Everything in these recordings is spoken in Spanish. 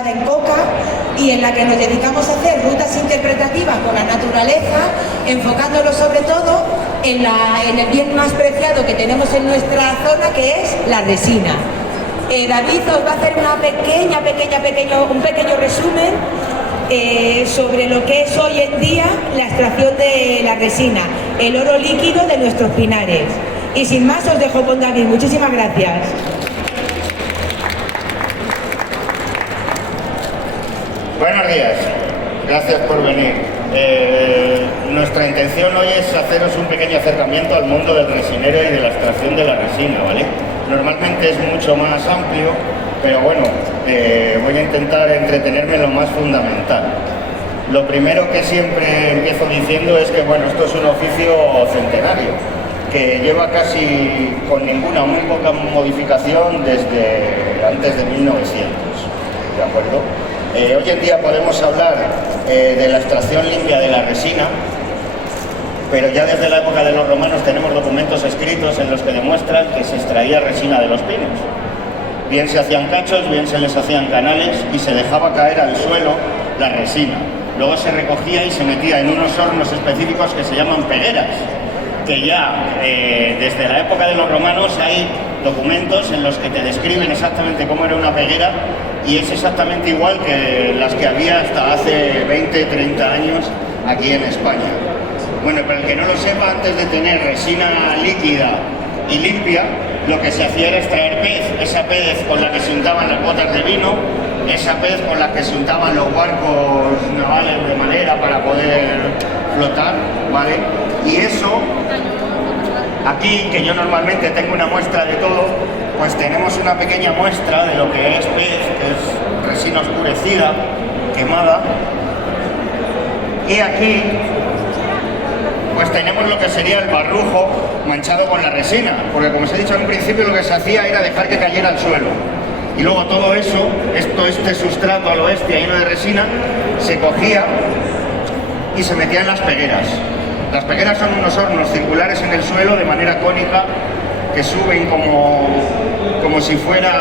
enfocada en coca y en la que nos dedicamos a hacer rutas interpretativas con la naturaleza, enfocándolo sobre todo en el bien más preciado que tenemos en nuestra zona, que es la resina. David os va a hacer un pequeño resumen sobre lo que es hoy en día la extracción de la resina, el oro líquido de nuestros pinares. Y sin más os dejo con David. Muchísimas gracias. Buenos días, gracias por venir. Nuestra intención hoy es haceros un pequeño acercamiento al mundo del resinero y de la extracción de la resina, ¿vale? Normalmente es mucho más amplio, pero bueno, voy a intentar entretenerme en lo más fundamental. Lo primero que siempre empiezo diciendo es que, bueno, esto es un oficio centenario, que lleva casi con ninguna, muy poca modificación desde antes de 1900, ¿de acuerdo? Hoy en día podemos hablar de la extracción limpia de la resina, pero ya desde la época de los romanos tenemos documentos escritos en los que demuestran que se extraía resina de los pinos. Bien se hacían cachos, bien se les hacían canales y se dejaba caer al suelo la resina. Luego se recogía y se metía en unos hornos específicos que se llaman pegueras, que ya desde la época de los romanos hay documentos en los que te describen exactamente cómo era una peguera y es exactamente igual que las que había hasta hace 20, 30 años aquí en España. Bueno, para el que no lo sepa, antes de tener resina líquida y limpia, lo que se hacía era extraer pez, esa pez con la que se untaban las botas de vino, esa pez con la que se untaban los barcos navales de madera para poder flotar, ¿vale? Y eso, aquí, que yo normalmente tengo una muestra de todo, pues tenemos una pequeña muestra de lo que es pez, que es resina oscurecida, quemada, y aquí pues tenemos lo que sería el barrujo manchado con la resina, porque como os he dicho en un principio lo que se hacía era dejar que cayera al suelo. Y luego todo eso, este sustrato a lo bestia lleno de resina, se cogía y se metía en las pegueras. Las pegueras son unos hornos circulares en el suelo de manera cónica que suben como si fuera,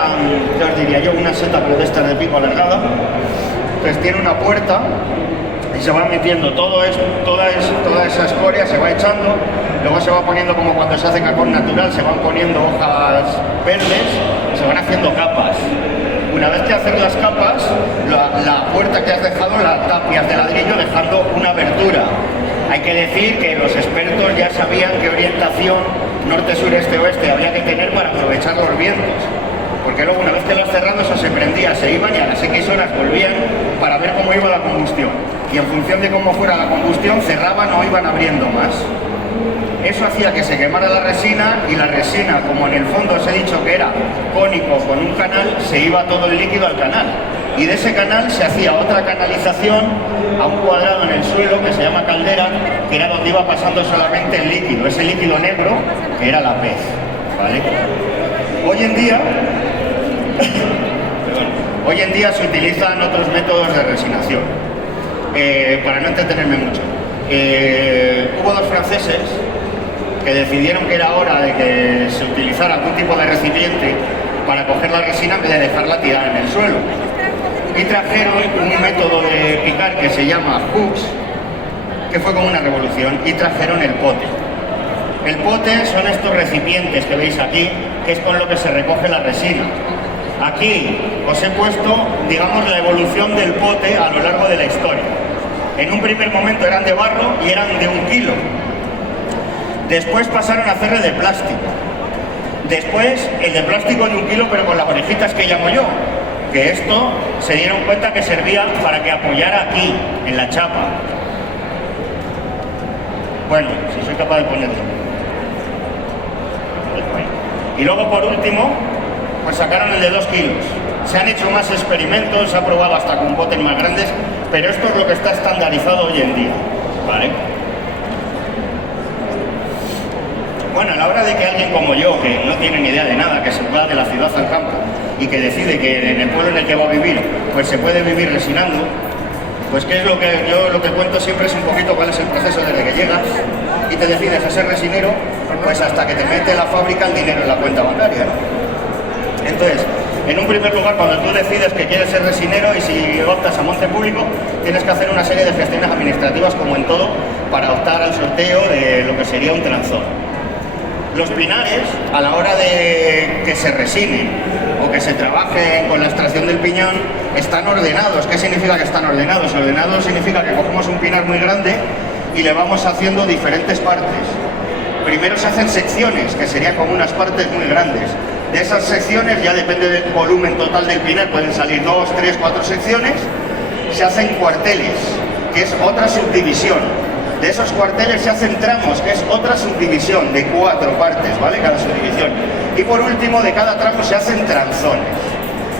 ya os diría yo, una seta pero de estas de pico alargada. Entonces tiene una puerta y se va metiendo toda esa escoria, se va echando, luego se va poniendo como cuando se hace carbón natural, se van poniendo hojas verdes, se van haciendo capas. Una vez que haces las capas, la puerta que has dejado la tapias de ladrillo dejando una abertura. Hay que decir que los expertos ya sabían qué orientación norte, sur, este, oeste había que tener para aprovechar los vientos. Porque luego una vez que las cerrado eso se prendía, se iban y a las X horas volvían para ver cómo iba la combustión. Y en función de cómo fuera la combustión cerraban o iban abriendo más. Eso hacía que se quemara la resina y la resina, como en el fondo os he dicho que era cónico con un canal, se iba todo el líquido al canal. Y de ese canal se hacía otra canalización a un cuadrado en el suelo que se llama caldera, que era donde iba pasando solamente el líquido, ese líquido negro que era la pez, ¿vale? Hoy en día se utilizan otros métodos de resinación. Para no entretenerme mucho, hubo dos franceses que decidieron que era hora de que se utilizara algún tipo de recipiente para coger la resina en vez de dejarla tirada en el suelo. Y trajeron un método de picar que se llama hooks, que fue como una revolución, y trajeron el pote. El pote son estos recipientes que veis aquí, que es con lo que se recoge la resina. Aquí os he puesto, digamos, la evolución del pote a lo largo de la historia. En un primer momento eran de barro y eran de 1 kilo. Después pasaron a hacerle de plástico. Después el de plástico de 1 kilo, pero con las orejitas que llamo yo. Que esto se dieron cuenta que servía para que apoyara aquí, en la chapa. Bueno, si soy capaz de ponerlo. Y luego por último, pues sacaron el de 2 kilos. Se han hecho más experimentos, se ha probado hasta con botes más grandes, pero esto es lo que está estandarizado hoy en día, ¿vale? Bueno, a la hora de que alguien como yo, que no tiene ni idea de nada, que se va de la ciudad al campo y que decide que en el pueblo en el que va a vivir, pues se puede vivir resinando, pues qué es lo que yo lo que cuento siempre es un poquito cuál es el proceso desde que llegas y te decides a ser resinero, pues hasta que te mete la fábrica el dinero en la cuenta bancaria, ¿no? Entonces, en un primer lugar, cuando tú decides que quieres ser resinero y si público, tienes que hacer una serie de gestiones administrativas, como en todo, para optar al sorteo de lo que sería un tranzón. Los pinares, a la hora de que se resinen o que se trabaje con la extracción del piñón, están ordenados. ¿Qué significa que están ordenados? Ordenados significa que cogemos un pinar muy grande y le vamos haciendo diferentes partes. Primero se hacen secciones, que serían como unas partes muy grandes. De esas secciones, ya depende del volumen total del pinar, pueden salir 2, 3, 4 secciones. Se hacen cuarteles, que es otra subdivisión. De esos cuarteles se hacen tramos, que es otra subdivisión de 4 partes, ¿vale? Cada subdivisión. Y por último, de cada tramo se hacen tranzones.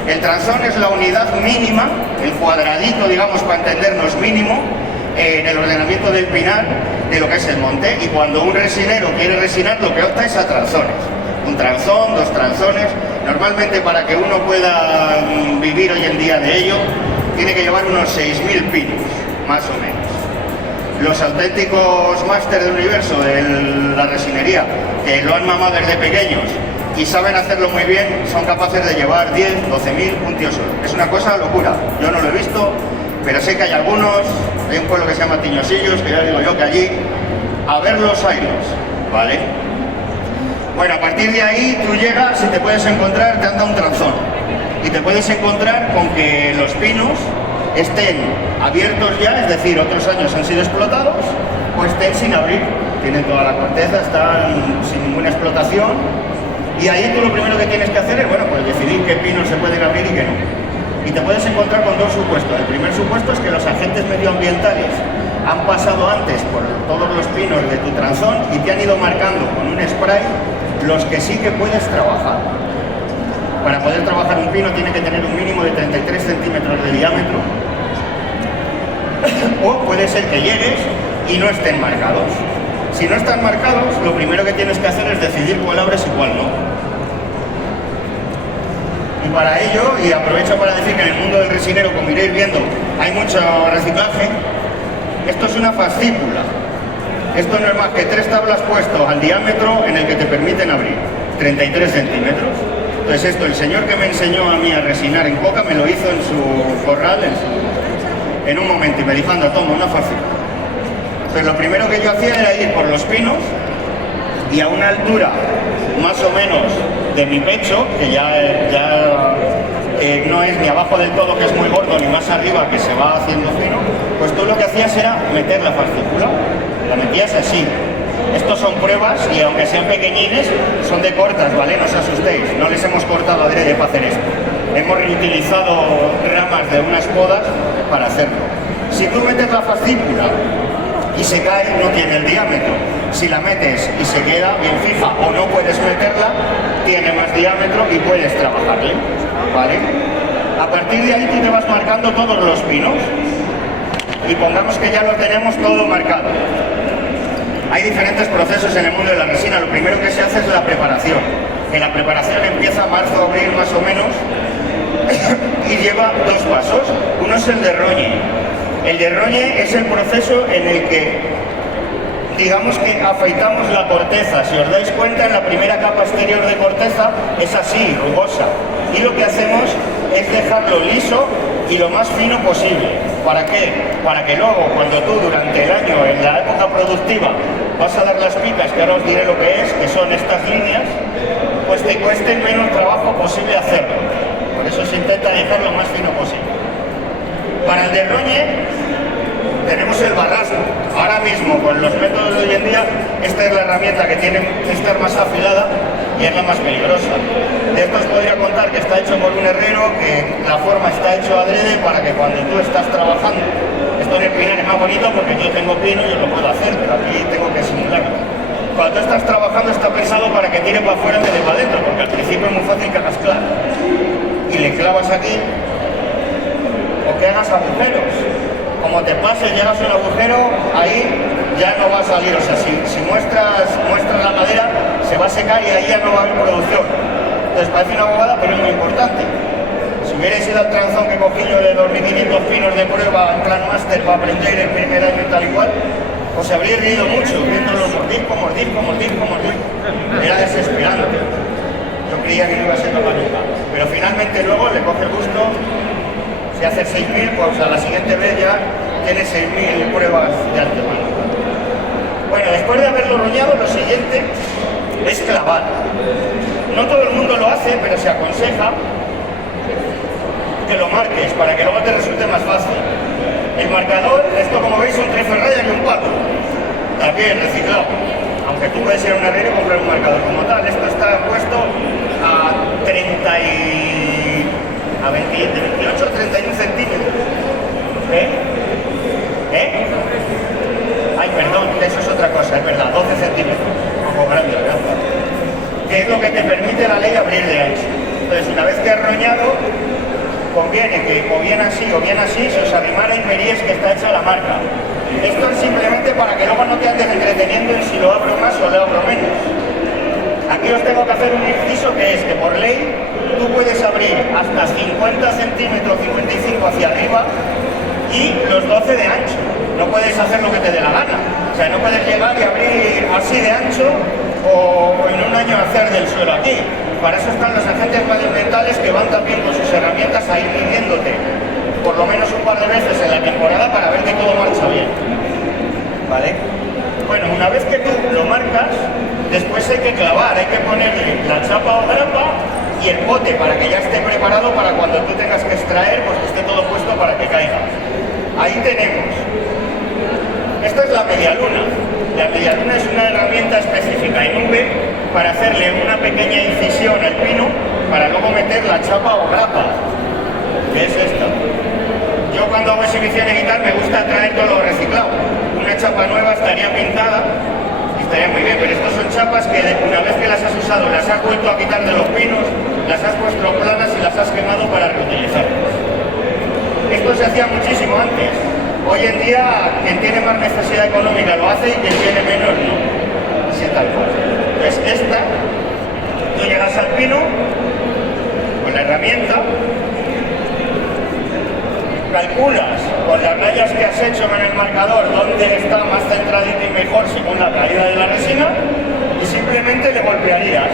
El tranzón es la unidad mínima, el cuadradito, digamos, para entendernos, mínimo, en el ordenamiento del pinar, de lo que es el monte. Y cuando un resinero quiere resinar, lo que opta es a tranzones. Un tranzón, 2 tranzones. Normalmente, para que uno pueda vivir hoy en día de ello, tiene que llevar unos 6.000 pinos, más o menos. Los auténticos máster del universo de la resinería, que lo han mamado desde pequeños y saben hacerlo muy bien, son capaces de llevar 10, 12.000 un tío solo. Es una cosa locura. Yo no lo he visto, pero sé que hay algunos. Hay un pueblo que se llama Tiñosillos, que ya digo yo que allí, a verlos haylos, ¿vale? Bueno, a partir de ahí tú llegas y te puedes encontrar, te anda un tranzón. Y te puedes encontrar con que los pinos estén abiertos ya, es decir, otros años han sido explotados, o estén sin abrir, tienen toda la corteza, están sin ninguna explotación, y ahí tú lo primero que tienes que hacer es, bueno, pues decidir qué pinos se pueden abrir y qué no. Y te puedes encontrar con 2 supuestos. El primer supuesto es que los agentes medioambientales han pasado antes por todos los pinos de tu tranzón y te han ido marcando con un spray los que sí que puedes trabajar. Para poder trabajar un pino tiene que tener un mínimo de 33 centímetros de diámetro, o puede ser que llegues y no estén marcados. Si no están marcados, lo primero que tienes que hacer es decidir cuál abres y cuál no. Y para ello, y aprovecho para decir que en el mundo del resinero, como iréis viendo, hay mucho reciclaje. Esto es una fascícula. Esto no es más que 3 tablas puestos al diámetro en el que te permiten abrir, 33 centímetros. Entonces esto, el señor que me enseñó a mí a resinar en coca me lo hizo en su corral, en un momento, y me dijo, anda, toma, una fácil. Entonces lo primero que yo hacía era ir por los pinos y a una altura más o menos de mi pecho, que ya no es ni abajo del todo, que es muy gordo, ni más arriba, que se va haciendo fino, pues tú lo que hacías era meter la fascícula, la metías así. Estos son pruebas y aunque sean pequeñines, son de cortas, ¿vale? No os asustéis, no les hemos cortado adrede para hacer esto. Hemos reutilizado ramas de unas podas para hacerlo. Si tú metes la fascícula y se cae, no tiene el diámetro. Si la metes y se queda bien fija o no puedes meterla, tiene más diámetro y puedes trabajarle, ¿vale? A partir de ahí tú te vas marcando todos los pinos y pongamos que ya lo tenemos todo marcado. Hay diferentes procesos en el mundo de la resina. Lo primero que se hace es la preparación. En la preparación empieza marzo, abril más o menos y lleva 2 pasos. Uno es el derroñe. El derroñe es el proceso en el que, digamos que afeitamos la corteza. Si os dais cuenta, en la primera capa exterior de corteza es así, rugosa. Y lo que hacemos es dejarlo liso y lo más fino posible. ¿Para qué? Para que luego, cuando tú durante el año, en la época productiva, vas a dar las picas, que ahora os diré lo que es, que son estas líneas, pues te cueste el menos trabajo posible hacerlo. Por eso se intenta dejar lo más fino posible. Para el derroñe tenemos el barrasco. Ahora mismo, con los métodos de hoy en día, esta es la herramienta que tiene que estar más afilada y es la más peligrosa. De esto os podría contar que está hecho por un herrero, que la forma está hecho adrede para que cuando tú estás trabajando, esto en el pinar es más bonito porque yo tengo pino y yo lo puedo hacer, pero aquí tengo que simularlo. Cuando tú estás trabajando está pensado para que tire para afuera en vez de para adentro, porque al principio es muy fácil que hagas claro. Y le clavas aquí, o que hagas agujeros. Como te pases, llegas a un agujero, ahí ya no va a salir. O sea, si muestras la madera, se va a secar y ahí ya no va a haber producción. Entonces parece una bobada, pero es muy importante. Si hubierais ido al tranzón que cogí yo de 2.500 pinos de prueba en plan máster para aprender el primer año y tal y cual, os habríais reído mucho, viéndolo mordisco. Era desesperante. Yo creía que no iba a ser capaz nunca. Pero finalmente luego le coge el gusto, Si haces 6.000, pues a la siguiente vez ya tienes 6.000 pruebas de antemano. Bueno, después de haberlo roñado, lo siguiente es clavar. No todo el mundo lo hace, pero se aconseja que lo marques para que luego te resulte más fácil. El marcador, esto como veis, son 3 ferrallas y un palo. También reciclado. Aunque tú puedes ir a una herrería y comprar un marcador como tal. Esto está puesto a 28 o 31 centímetros. Ay, perdón, eso es otra cosa, es verdad, 12 centímetros. Un poco grande, ¿verdad? Que es lo que te permite la ley abrir de ancho. Entonces, una vez que has roñado, conviene que o bien así, si os animara y veríais que está hecha la marca. Esto es simplemente para que luego no te andes entreteniendo en si lo abro más o lo abro menos. Aquí os tengo que hacer un inciso que es que por ley tú puedes abrir hasta 50 centímetros, 55 hacia arriba y los 12 de ancho. No puedes hacer lo que te dé la gana. O sea, no puedes llegar y abrir así de ancho o en un año hacer del suelo aquí. Para eso están los agentes medioambientales que van también con sus herramientas a ir midiéndote por lo menos un par de veces en la temporada para ver que todo marcha bien. ¿Vale? Bueno, una vez que tú lo marcas, después hay que clavar, hay que ponerle la chapa o grapa y el bote para que ya esté preparado para cuando tú tengas que extraer, pues que esté todo puesto para que caiga. Ahí tenemos. Esto es la medialuna. La medialuna es una herramienta específica en V para hacerle una pequeña incisión al pino para luego meter la chapa o grapa, que es esta. Yo cuando hago exhibiciones y tal me gusta traer todo lo reciclado. Una chapa nueva estaría pintada y estaría muy bien, pero estas son chapas que una vez que las has usado, las has vuelto a quitar de los pinos, las has puesto planas y las has quemado para reutilizarlas. Esto se hacía muchísimo antes. Hoy en día, quien tiene más necesidad económica lo hace y quien tiene menos no. Así tal cual. Entonces esta, tú llegas al pino con la herramienta, calculas con las rayas que has hecho en el marcador dónde está más centradito y mejor según la caída de la resina y simplemente le golpearías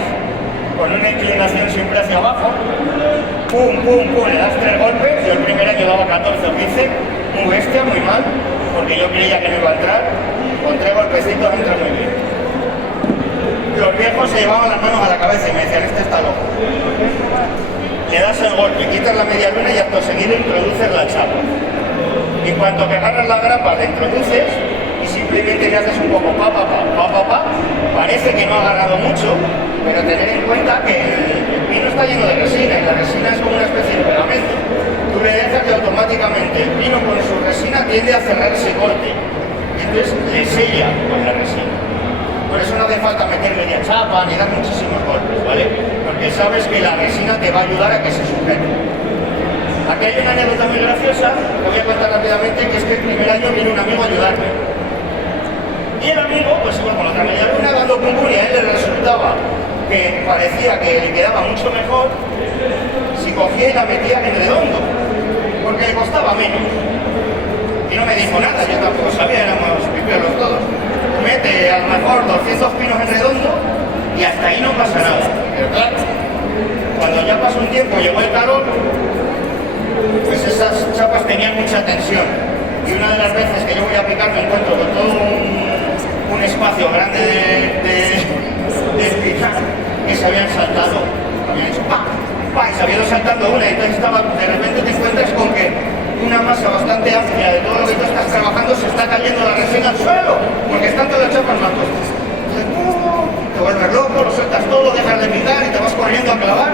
con una inclinación siempre hacia abajo, pum, pum, pum, le das 3 golpes. Yo el primer año daba 14 o 15, muy bestia, muy mal, porque yo creía que no iba a entrar, con 3 golpecitos entra muy bien. Los viejos se llevaban las manos a la cabeza y me decían, este está loco. Le das el golpe, quitas la media luna y acto seguido introduces la chapa. Y en cuanto que agarras la grapa, la introduces y simplemente le haces un poco pa, parece que no ha agarrado mucho, pero tener en cuenta que el pino está lleno de resina y la resina es como una especie de pegamento. Tú le dejas que automáticamente el pino con su resina tiende a cerrar ese corte y entonces le sella con la resina. Por eso no hace falta meter media chapa ni dar muchísimos golpes, ¿vale? Porque sabes que la resina te va a ayudar a que se sujete. Aquí hay una anécdota muy graciosa, que voy a contar rápidamente, que es que el primer año viene un amigo a ayudarme. Y el amigo, pues iba con la otra media luna dando pum y a él le resultaba que parecía que le quedaba mucho mejor si cogía y la metía en redondo, porque le costaba menos. Y no me dijo nada, yo tampoco sabía, éramos piperos todos. Mete a lo mejor 200 pinos en redondo y hasta ahí no pasa nada. Pero claro, cuando ya pasó un tiempo, llegó el calor, pues esas chapas tenían mucha tensión. Y una de las veces que yo voy a picar me encuentro con todo un espacio grande de espinas que se habían saltado. Habían hecho ¡pa! ¡pa! Y se habían ido saltando una y entonces de repente te encuentras con que una masa bastante amplia de todo lo que tú estás trabajando se está cayendo la resina al suelo, porque están todas las chapas mal puestas. Entonces, te vuelves loco, lo sueltas todo, dejas de picar y te vas corriendo a clavar.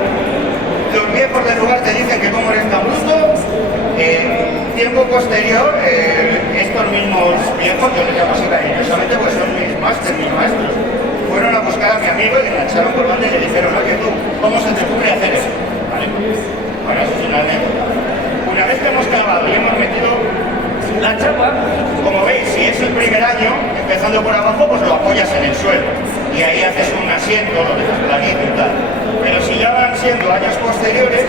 Los viejos del lugar te dicen que como eres tan bruto. Tiempo posterior, estos mismos viejos, yo les llamo así cariñosamente, pues son mis másters, mis maestros, fueron a buscar a mi amigo y le engancharon por donde y le dijeron, oye tú, ¿cómo se te ocurre hacer eso? ¿Vale? Bueno, eso es una anécdota. Una vez que hemos clavado y hemos metido la chapa, como veis, si es el primer año, empezando por abajo, pues lo apoyas en el suelo y ahí haces un asiento, lo dejas planito y tal. Pero si ya van siendo años posteriores,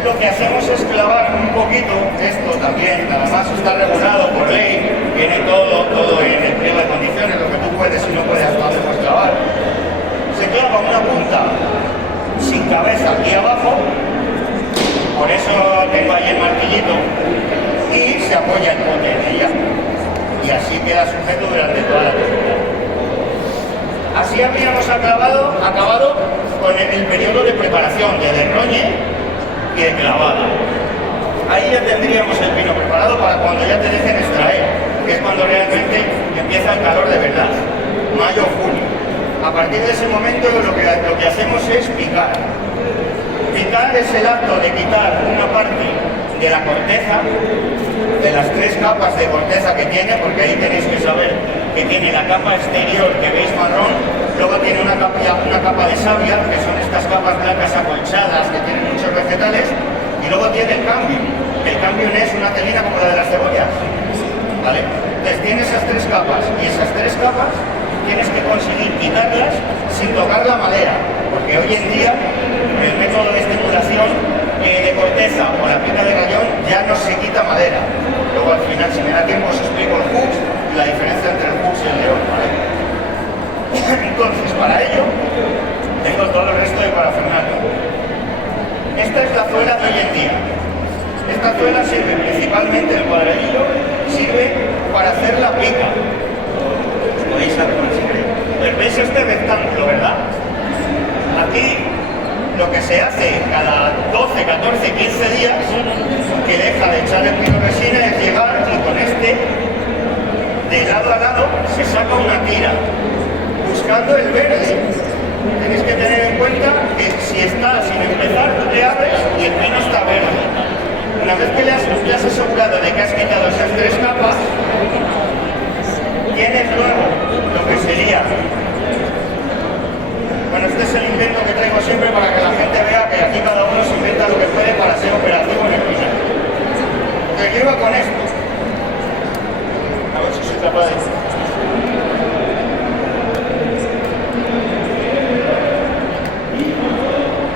lo que hacemos es clavar un poquito, esto también, nada más está regulado por ley, viene todo en el pliego de condiciones, lo que tú puedes y no puedes hasta dónde puedes clavar. Se clava una punta sin cabeza aquí abajo, por eso tengo ahí el martillito acabado con el periodo de preparación, de derroñe y de clavada. Ahí ya tendríamos el pino preparado para cuando ya te dejen extraer, que es cuando realmente empieza el calor de verdad, mayo o junio. A partir de ese momento lo que hacemos es picar. Picar es el acto de quitar una parte de la corteza, de las 3 capas de corteza que tiene, porque ahí tenéis que saber que tiene la capa exterior que veis marrón, luego tiene una capa de savia, que son estas capas blancas acolchadas que tienen muchos vegetales, y luego tiene el cambium. El cambium es una telina como la de las cebollas, ¿vale? Entonces tiene esas 3 capas, y esas 3 capas tienes que conseguir quitarlas sin tocar la madera, porque hoy en día el método de estimulación de corteza o la pica de rayón ya no se quita madera. Luego al final, si me da tiempo, os explico el hooks y la diferencia entre el hooks y el león, ¿vale? Entonces, para ello tengo todo el resto de parafernalia. Esta es la zuela de hoy en día. Esta zuela sirve principalmente, el cuadradillo sirve para hacer la pica. Podéis saber más si queréis. Pues veis este rectángulo, ¿verdad? Aquí lo que se hace cada 12, 14, 15 días que deja de echar el pino resina es llegar y con este de lado a lado se saca una tira buscando el verde. Tenéis que tener en cuenta que si está sin empezar tú le abres y el pino está verde. Una vez que le has asegurado de que has quitado esas 3 capas, tienes luego lo que sería, bueno, este es el invento que traigo siempre para que la gente vea que aquí cada uno se inventa lo que puede para ser operativo en el pinar. Entonces yo iba con esto. A ver si soy capaz de...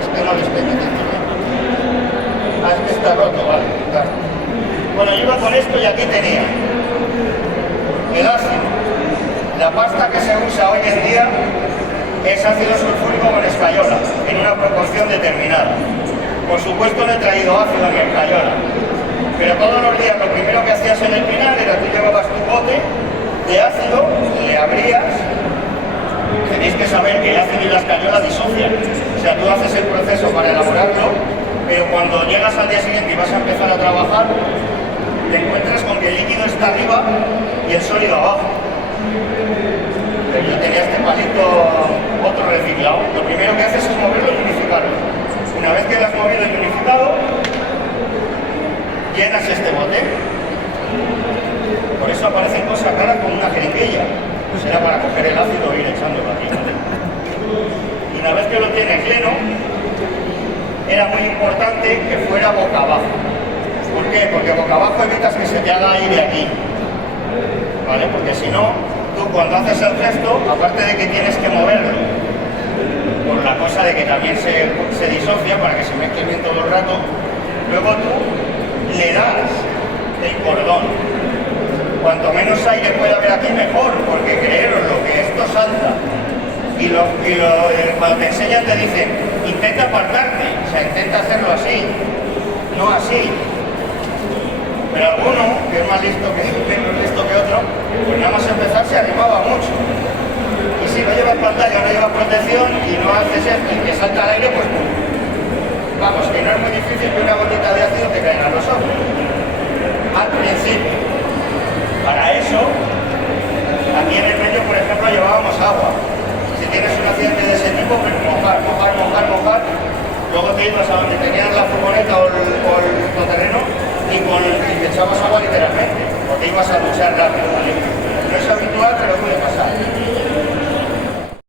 Este no lo estoy metiendo bien. Ah, este está roto, vale. Claro. Bueno, yo iba con esto y aquí tenía el ácido. La pasta que se usa hoy en día es ácido sulfúrico con escayola, en una proporción determinada. Por supuesto no he traído ácido ni escayola, pero todos los días lo primero que hacías en el pinar era tú llevabas tu bote de ácido, le abrías. Tenéis que saber que el ácido y la escayola disocian, o sea, tú haces el proceso para elaborarlo, pero cuando llegas al día siguiente y vas a empezar a trabajar, te encuentras con que el líquido está arriba y el sólido abajo. Yo tenía este palito, otro reciclado. Lo primero que haces es moverlo y unificarlo. Una vez que lo has movido y unificado, llenas este bote. Por eso aparecen cosas raras como una jeringuilla. Pues era para coger el ácido e ir echándolo aquí, ¿vale? Y una vez que lo tienes lleno, era muy importante que fuera boca abajo. ¿Por qué? Porque boca abajo evitas que se te haga aire aquí, ¿vale? Porque si no, tú cuando haces el gesto, aparte de que tienes que moverlo, por la cosa de que también se disocia para que se mezcle bien todo el rato, luego tú le das el cordón. Cuanto menos aire pueda haber aquí mejor, porque creeroslo que esto salta. Y cuando te enseñan te dicen, intenta apartarte, o sea, intenta hacerlo así, no así. Pero alguno, que es más listo que otro, pues nada más empezar se animaba mucho. Y si no llevas pantalla, no llevas protección y no haces esto y te salta al aire, pues vamos, que no es muy difícil que una gotita de ácido te caiga en los ojos. Al principio. Para eso, aquí en el medio, por ejemplo, llevábamos agua. Si tienes un accidente de ese tipo, pues mojar. Luego te ibas a donde tenías la furgoneta o el todoterreno y te echabas agua literalmente, porque ibas a duchar rápido, ¿vale? No es habitual, pero puede pasar.